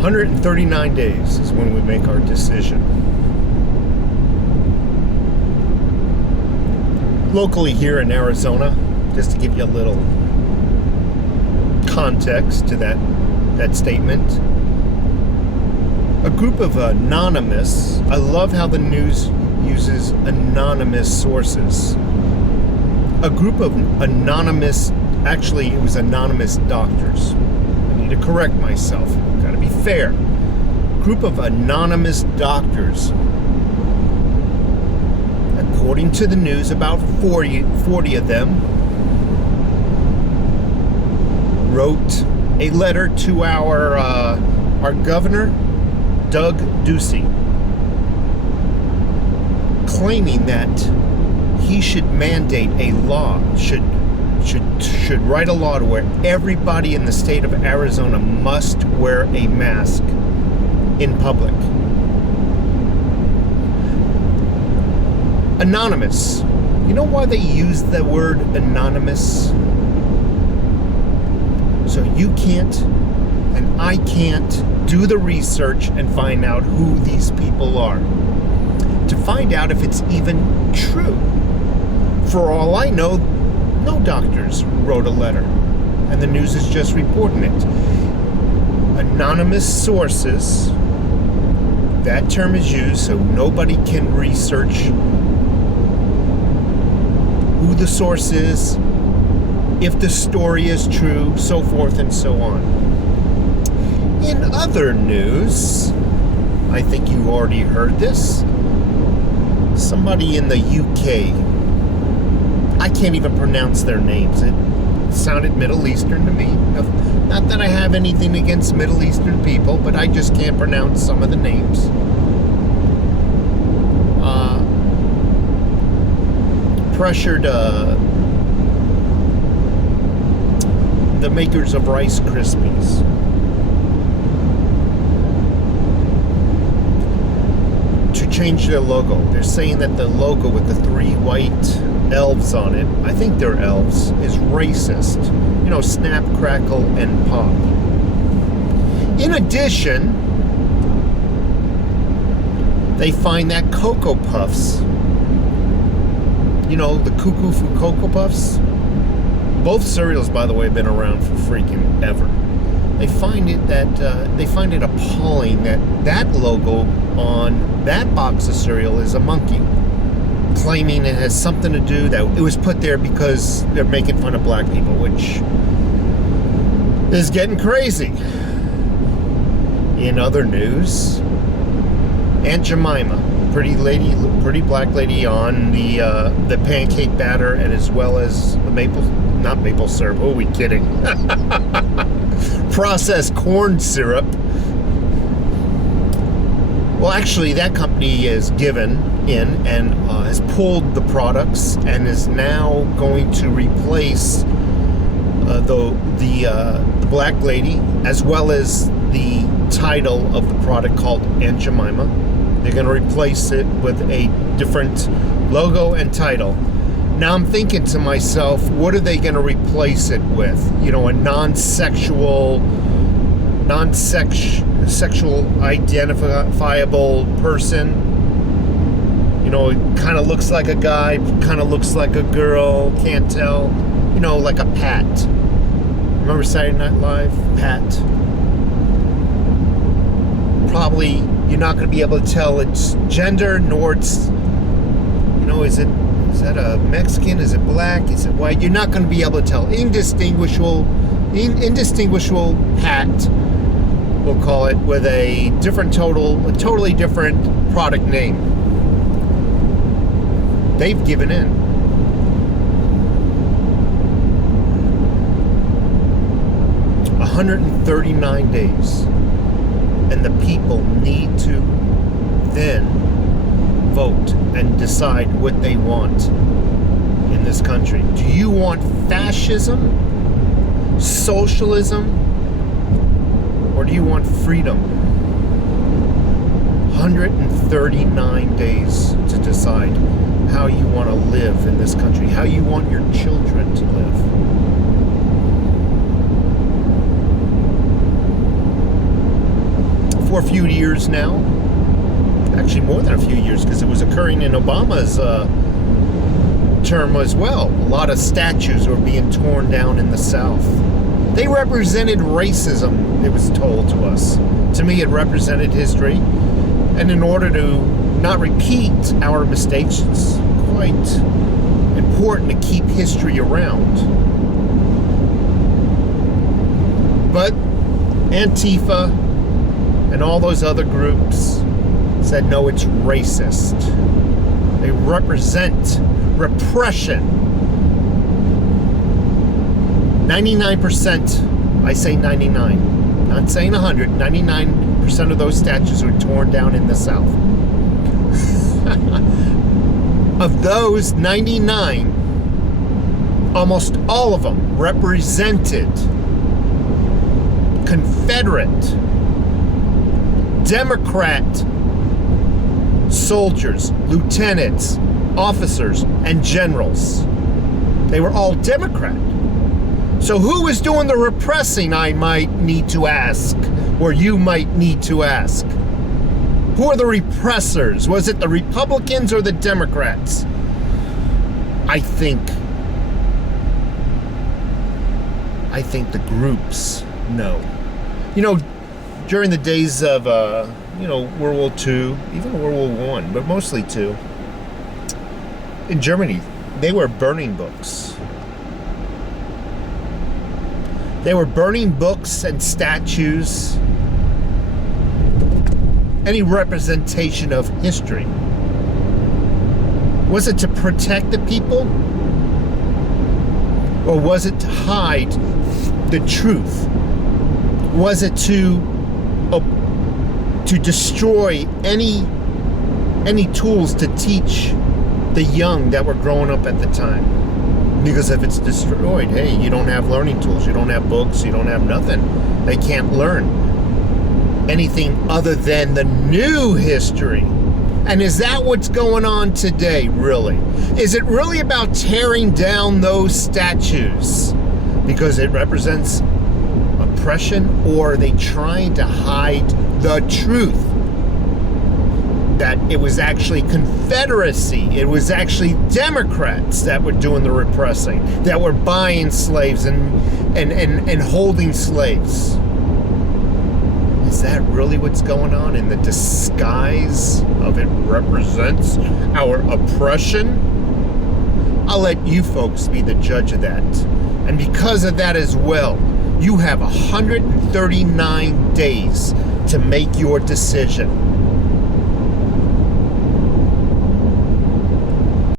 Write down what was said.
139 days is when we make our decision. Locally here in Arizona, just to give you a little context to that statement, a group of anonymous, I love how the news uses anonymous sources. A group of anonymous, actually it was anonymous doctors. I need to correct myself, gotta be fair. Group of anonymous doctors, according to the news, about 40 of them wrote a letter to our governor, Doug Ducey, claiming that he should mandate a law, should write a law to where everybody in the state of Arizona must wear a mask in public. Anonymous. You know why they use the word anonymous? So you can't and I can't do the research and find out who these people are, to find out if it's even true. For all I know, no doctors wrote a letter, and the news is just reporting it. Anonymous sources, that term is used so nobody can research who the source is, if the story is true, so forth and so on. In other news, I think you already heard this, somebody in the UK, I can't even pronounce their names, it sounded Middle Eastern to me. Not that I have anything against Middle Eastern people, but I just can't pronounce some of the names. Pressured the makers of Rice Krispies to change their logo. They're saying that the logo with the 3 white elves on it, I think they're elves, is racist. You know, snap, crackle, and pop. In addition, they find that Cocoa Puffs, you know, the Cuckoo for Cocoa Puffs, both cereals, by the way, have been around for freaking ever. They find it appalling that logo on that box of cereal is a monkey, claiming it has something to do, that it was put there because they're making fun of black people, which is getting crazy. In other news, Aunt Jemima, pretty black lady on the pancake batter, and as well as the not maple syrup, who are we kidding? Processed corn syrup. Well, actually, that company is given in and has pulled the products and is now going to replace the black lady, as well as the title of the product called Aunt Jemima. They're going to replace it with a different logo and title. Now I'm thinking to myself, what are they going to replace it with? You know, a non-sexual identifiable person. You know, it kind of looks like a guy, kind of looks like a girl, can't tell. You know, like a Pat. Remember Saturday Night Live? Pat. Probably you're not going to be able to tell its gender, nor its, you know, is that a Mexican? Is it black? Is it white? You're not going to be able to tell. Indistinguishable Pat, we'll call it, with a totally different product name. They've given in. $139 days. And the people need to then vote and decide what they want in this country. Do you want fascism, socialism, or do you want freedom? 139 days to decide how you want to live in this country, how you want your children to live. for a few years now. Actually, more than a few years, because it was occurring in Obama's term as well. A lot of statues were being torn down in the South. They represented racism, it was told to us. To me, it represented history. And in order to not repeat our mistakes, it's quite important to keep history around. But Antifa and all those other groups said, no, it's racist. They represent repression. 99%, I say 99, not saying 100, 99% of those statues were torn down in the South. Of those 99, almost all of them represented Confederate, Democrat soldiers, lieutenants, officers, and generals. They were all Democrat. So who was doing the repressing, I might need to ask, or you might need to ask? Who are the repressors? Was it the Republicans or the Democrats? I think the groups know. You know, during the days of, World War II, even World War I, but mostly II, in Germany, they were burning books. They were burning books and statues, any representation of history. Was it to protect the people? Or was it to hide the truth? Was it to destroy any tools to teach the young that were growing up at the time? Because if it's destroyed, hey, you don't have learning tools, you don't have books, you don't have nothing. They can't learn anything other than the new history. And is that what's going on today, really? Is it really about tearing down those statues because it represents oppression, or are they trying to hide the truth? That it was actually Confederacy, it was actually Democrats that were doing the repressing, that were buying slaves and holding slaves. Is that really what's going on in the disguise of it represents our oppression? I'll let you folks be the judge of that. And because of that as well, you have 139 days to make your decision.